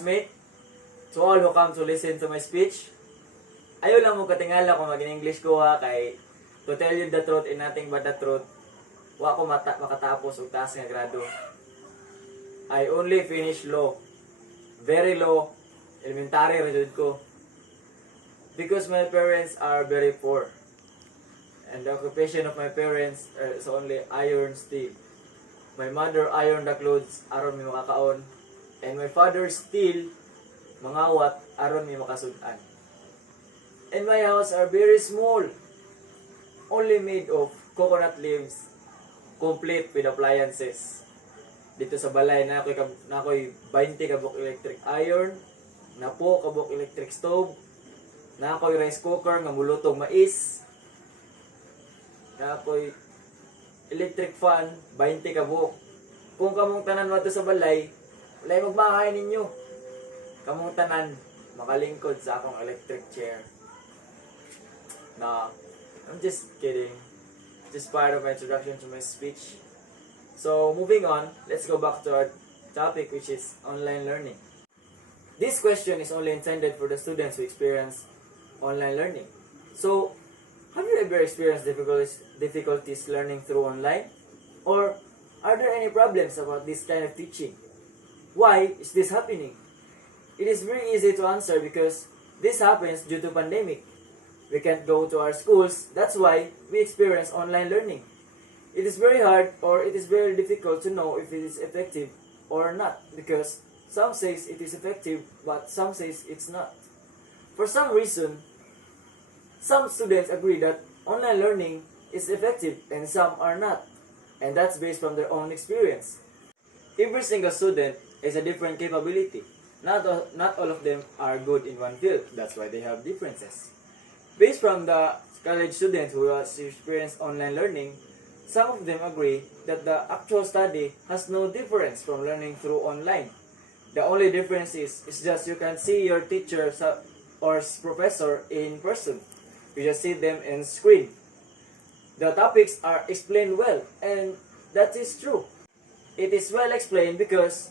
classmate, to all who come to listen to my speech. Ayaw lang mo katingala kung mag-English ko ha, kay to tell you the truth and nothing but the truth, wa ko makatapos og taas nga grado. I only finished law. Very low, elementary result ko. Because my parents are very poor. And the occupation of my parents is only iron steel. My mother iron the clothes aron mi makakaon. And my father still mangawat aron mi makasud-an. And my house are very small. Only made of coconut leaves, complete with appliances. Dito sa balay na ako'y 20 kabuk electric iron, na po kabuk electric stove, na ako'y rice cooker nga mulutong mais, na ako'y electric fan 20 kabuk. Kung kamong tanan wato sa balay, walay magbahay ninyo. Kamong tanan makalingkod sa akong electric chair. Nah, I'm just kidding. Just part of my introduction to my speech. So moving on, let's go back to our topic, which is online learning. This question is only intended for the students who experience online learning. So, have you ever experienced difficulties learning through online? Or are there any problems about this kind of teaching? Why is this happening? It is very easy to answer because this happens due to pandemic. We can't go to our schools, that's why we experience online learning. It is very hard or it is very difficult to know if it is effective or not because some says it is effective but some says it's not. For some reason, some students agree that online learning is effective and some are not, and that's based from their own experience. Every single student is a different capability. Not all of them are good in one field, that's why they have differences. Based from the college students who have experienced online learning, some of them agree that the actual study has no difference from learning through online. The only difference is just you can see your teacher or professor in person. You just see them in screen. The topics are explained well, and that is true. It is well explained because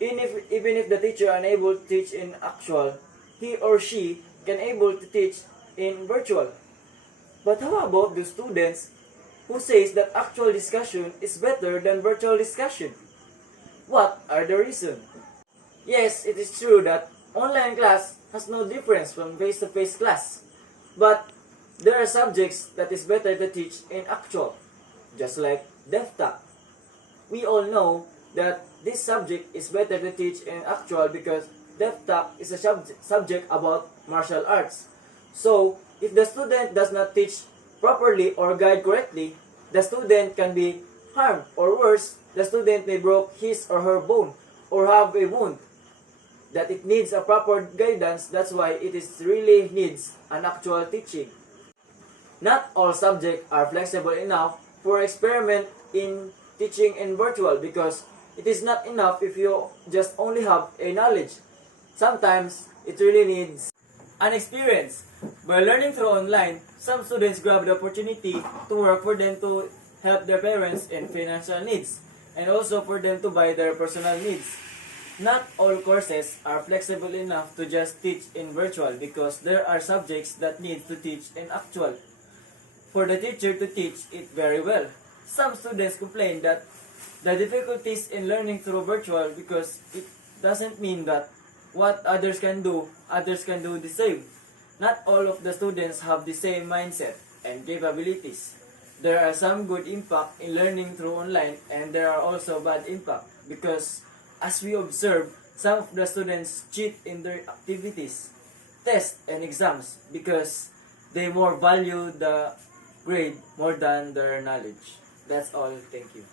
even if the teacher is unable to teach in actual, he or she can able to teach in virtual. But how about the students who says that actual discussion is better than virtual discussion? What are the reasons? Yes, it is true that online class has no difference from face-to-face class. But there are subjects that is better to teach in actual, just like DevTech. We all know that this subject is better to teach in actual because DevTech is a subject about martial arts. So, if the student does not teach properly or guide correctly, the student can be harmed, or worse, the student may break his or her bone or have a wound that it needs a proper guidance. That's why it is really needs an actual teaching. Not all subjects are flexible enough for experiment in teaching in virtual because it is not enough if you just only have a knowledge. Sometimes it really needs an experience. By learning through online, some students grab the opportunity to work for them to help their parents in financial needs and also for them to buy their personal needs. Not all courses are flexible enough to just teach in virtual because there are subjects that need to teach in actual for the teacher to teach it very well. Some students complain that the difficulties in learning through virtual because it doesn't mean that what others can do the same. Not all of the students have the same mindset and capabilities. There are some good impact in learning through online and there are also bad impact because as we observe, some of the students cheat in their activities, tests, and exams because they more value the grade more than their knowledge. That's all. Thank you.